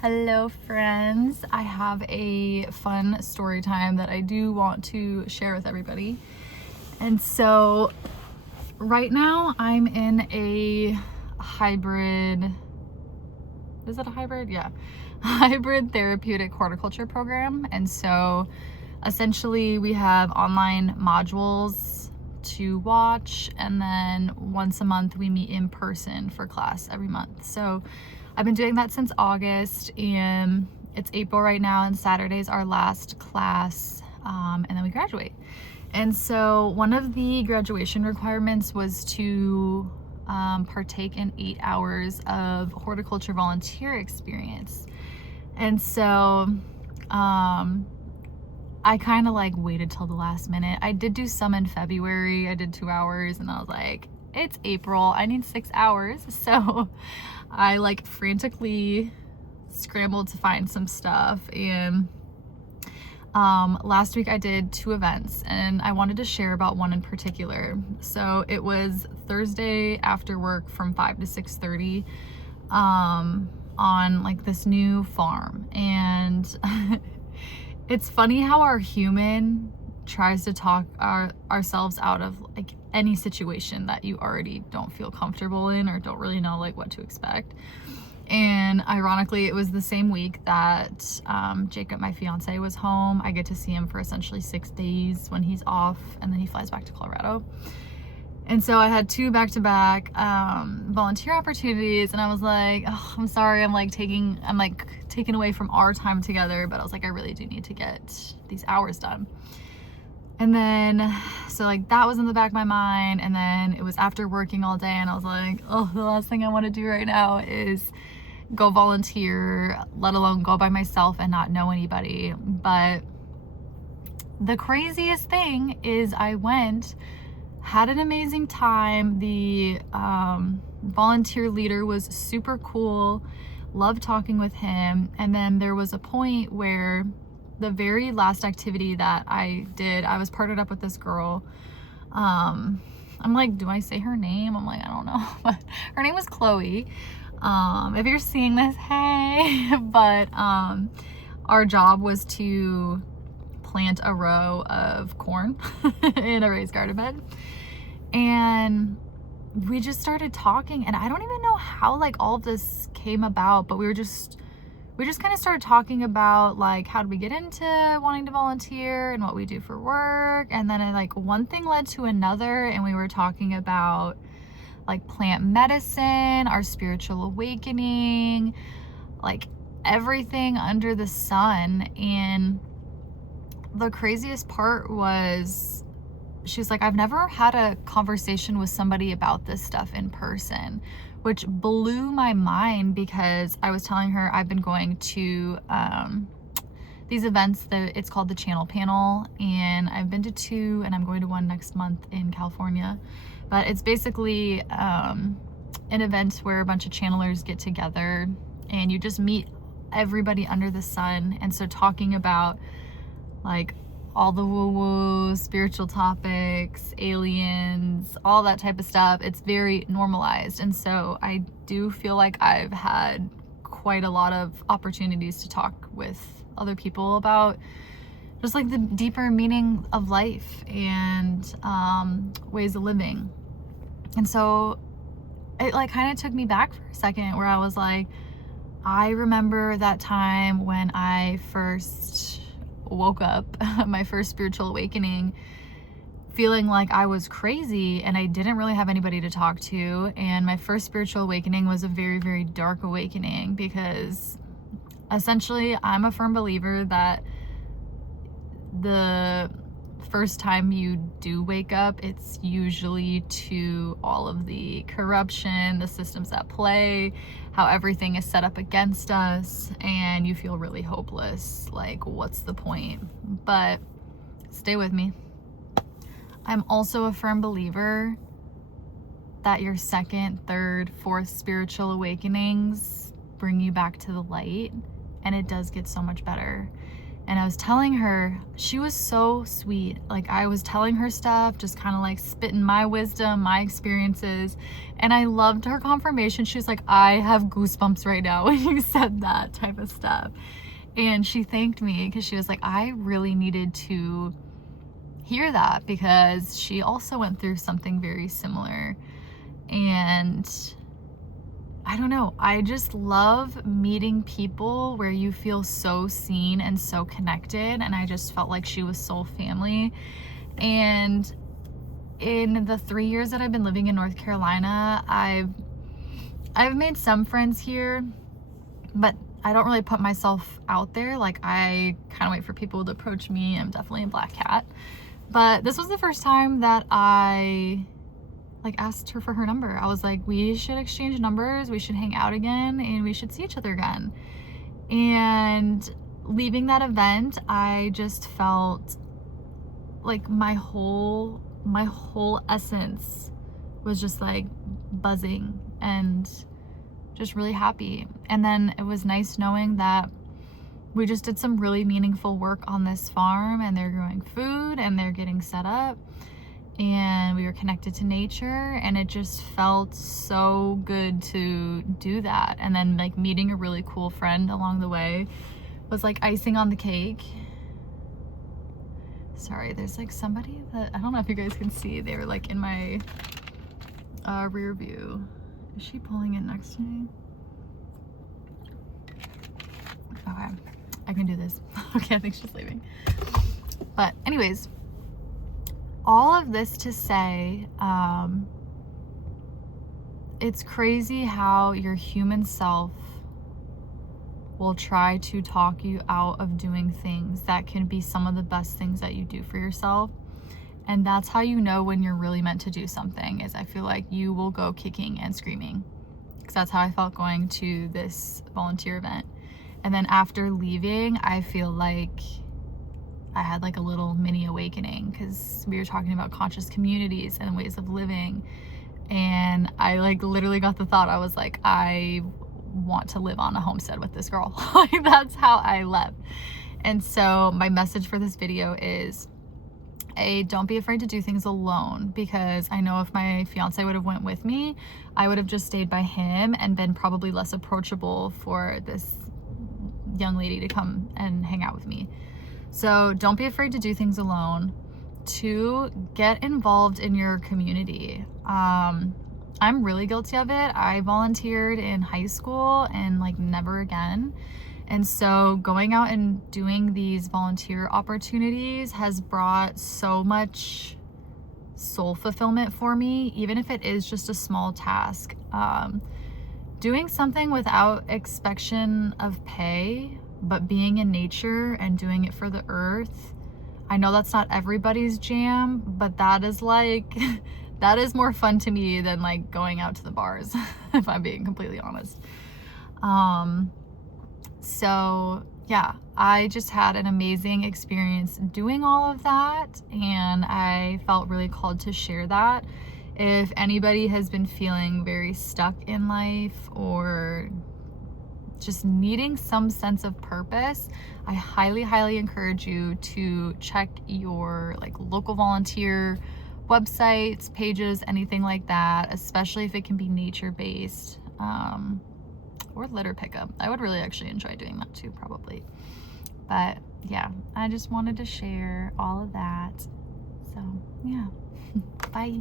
Hello friends, I have a fun story time that I do want to share with everybody. And so right now I'm in a hybrid, is it a hybrid? Yeah, hybrid therapeutic horticulture program. And so essentially we have online modules to watch, and then once a month we meet in person for class every month. So I've been doing that since August, and it's April right now, and Saturday's our last class, and then we graduate. And so one of the graduation requirements was to partake in 8 hours of horticulture volunteer experience. And so I kind of like waited till the last minute. I did do some in February. I did 2 hours, and I was like, it's April, I need 6 hours. So I like frantically scrambled to find some stuff. And last week I did 2 events, and I wanted to share about one in particular. So it was Thursday after work from 5 to 6:30 on like this new farm. And it's funny how our human tries to talk ourselves out of like any situation that you already don't feel comfortable in or don't really know like what to expect. And ironically, it was the same week that Jacob, my fiance, was home. I get to see him for essentially 6 days when he's off, and then he flies back to Colorado. And so I had 2 back-to-back volunteer opportunities, and I was like, oh, I'm sorry, I'm taking away from our time together, but I was like, I really do need to get these hours done. And then, so like that was in the back of my mind, and then it was after working all day, and I was like, oh, the last thing I want to do right now is go volunteer, let alone go by myself and not know anybody. But the craziest thing is I went, had an amazing time. The volunteer leader was super cool, loved talking with him. And then there was a point where the very last activity that I did, I was partnered up with this girl. I'm like, do I say her name? I'm like, I don't know. But her name was Chloe. If you're seeing this, hey. But our job was to plant a row of corn in a raised garden bed. And we just started talking, and I don't even know how like all of this came about, but we just kind of started talking about like how did we get into wanting to volunteer and what we do for work. And then like one thing led to another, and we were talking about like plant medicine, our spiritual awakening, like everything under the sun. And the craziest part was she was like, I've never had a conversation with somebody about this stuff in person, which blew my mind, because I was telling her I've been going to these events that it's called the Channel Panel, and I've been to 2, and I'm going to one next month in California. But it's basically an event where a bunch of channelers get together and you just meet everybody under the sun. And so talking about like all the woo-woo, spiritual topics, aliens, all that type of stuff, it's very normalized. And so I do feel like I've had quite a lot of opportunities to talk with other people about just like the deeper meaning of life and ways of living. And so it like kind of took me back for a second, where I was like, I remember that time when I first woke up, my first spiritual awakening, feeling like I was crazy and I didn't really have anybody to talk to. And my first spiritual awakening was a very, very dark awakening, because essentially I'm a firm believer that the first time you do wake up, it's usually to all of the corruption, the systems at play, how everything is set up against us, and you feel really hopeless. Like, what's the point? But stay with me. I'm also a firm believer that your second, third, fourth spiritual awakenings bring you back to the light, and it does get so much better. And I was telling her, she was so sweet. Like, I was telling her stuff, just kind of like spitting my wisdom, my experiences. And I loved her confirmation. She was like, I have goosebumps right now when you said that type of stuff. And she thanked me because she was like, I really needed to hear that because she also went through something very similar. And I don't know, I just love meeting people where you feel so seen and so connected, and I just felt like she was soul family. And in the 3 years that I've been living in North Carolina, I've made some friends here, but I don't really put myself out there. Like, I kind of wait for people to approach me. I'm definitely a black cat. But this was the first time that I asked her for her number. I was like, we should exchange numbers, we should hang out again, and we should see each other again. And leaving that event, I just felt like my whole essence was just like buzzing and just really happy. And then it was nice knowing that we just did some really meaningful work on this farm, and they're growing food and they're getting set up, and we were connected to nature, and it just felt so good to do that. And then like meeting a really cool friend along the way was like icing on the cake. Sorry, there's like somebody that, I don't know if you guys can see, they were like in my rear view. Is she pulling in next to me? Okay, I can do this. Okay, I think she's leaving. But anyways, all of this to say, it's crazy how your human self will try to talk you out of doing things that can be some of the best things that you do for yourself. And that's how you know when you're really meant to do something, is I feel like you will go kicking and screaming. Because that's how I felt going to this volunteer event. And then after leaving, I feel like I had like a little mini awakening, because we were talking about conscious communities and ways of living, and I like literally got the thought, I was like, I want to live on a homestead with this girl. Like, that's how I left. And so my message for this video is, don't be afraid to do things alone, because I know if my fiance would have went with me, I would have just stayed by him and been probably less approachable for this young lady to come and hang out with me. So don't be afraid to do things alone. 2, get involved in your community. I'm really guilty of it. I volunteered in high school and like never again. And so going out and doing these volunteer opportunities has brought so much soul fulfillment for me, even if it is just a small task. Doing something without expectation of pay, but being in nature and doing it for the earth. I know that's not everybody's jam, but that is like, that is more fun to me than like going out to the bars, if I'm being completely honest. So yeah, I just had an amazing experience doing all of that, and I felt really called to share that. If anybody has been feeling very stuck in life or just needing some sense of purpose, I highly encourage you to check your like local volunteer websites, pages, anything like that, especially if it can be nature-based, or litter pickup. I would really actually enjoy doing that too, probably. But yeah, I just wanted to share all of that. So yeah, bye.